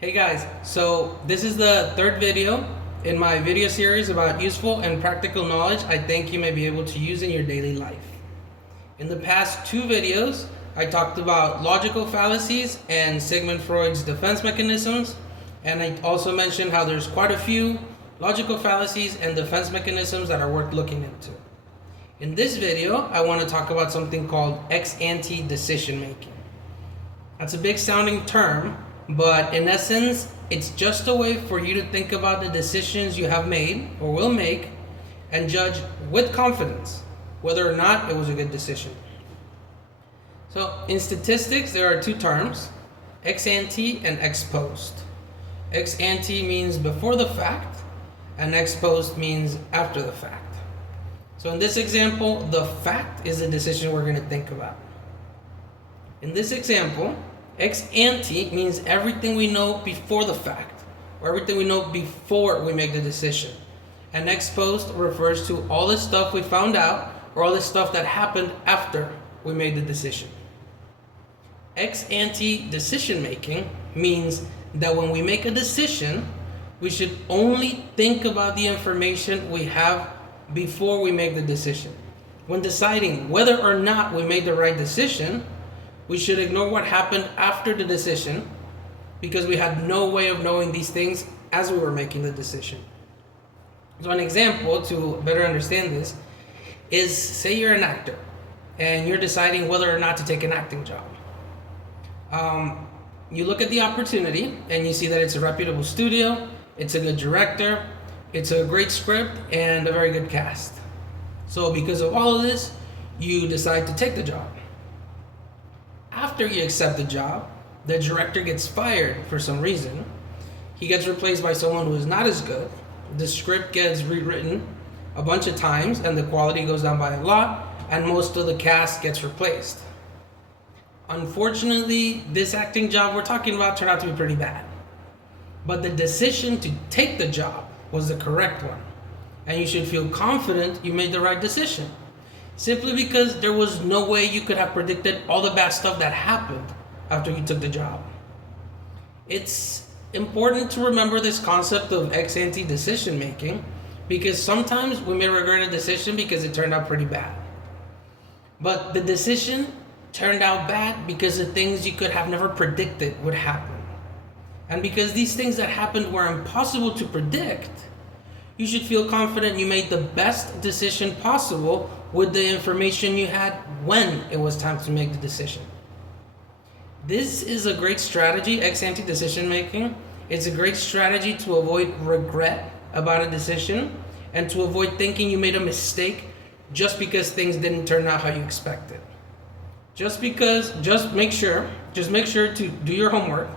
Hey guys, so this is the third video in my video series about useful and practical knowledge I think you may be able to use in your daily life. In the past two videos, I talked about logical fallacies and Sigmund Freud's defense mechanisms, and I also mentioned how there's quite a few logical fallacies and defense mechanisms that are worth looking into. In this video, I want to talk about something called ex-ante decision making. That's a big sounding term, but in essence, it's just a way for you to think about the decisions you have made or will make and judge with confidence whether or not it was a good decision. So in statistics, there are two terms, ex-ante and ex-post. Ex-ante means before the fact, and ex-post means after the fact. So in this example, the fact is the decision we're going to think about. In this example, ex-ante means everything we know before the fact, or everything we know before we make the decision. And ex-post refers to all the stuff we found out, or all the stuff that happened after we made the decision. Ex-ante decision making means that when we make a decision, we should only think about the information we have before we make the decision. When deciding whether or not we made the right decision, we should ignore what happened after the decision because we had no way of knowing these things as we were making the decision. So an example to better understand this is, say you're an actor and you're deciding whether or not to take an acting job. You look at the opportunity and you see that it's a reputable studio, it's a good director, it's a great script, and a very good cast. So because of all of this, you decide to take the job. After you accept the job, the director gets fired for some reason. He gets replaced by someone who is not as good. The script gets rewritten a bunch of times and the quality goes down by a lot, and most of the cast gets replaced. Unfortunately, this acting job we're talking about turned out to be pretty bad. But the decision to take the job was the correct one, and you should feel confident you made the right decision. Simply because there was no way you could have predicted all the bad stuff that happened after you took the job. It's important to remember this concept of ex-ante decision making because sometimes we may regret a decision because it turned out pretty bad. But the decision turned out bad because the things you could have never predicted would happen. And because these things that happened were impossible to predict, you should feel confident you made the best decision possible with the information you had when it was time to make the decision. This is a great strategy, ex-ante decision making. It's a great strategy to avoid regret about a decision and to avoid thinking you made a mistake just because things didn't turn out how you expected. Just make sure to do your homework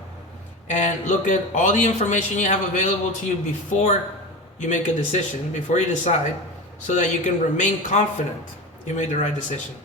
and look at all the information you have available to you before you make a decision, before you decide, so that you can remain confident you made the right decision.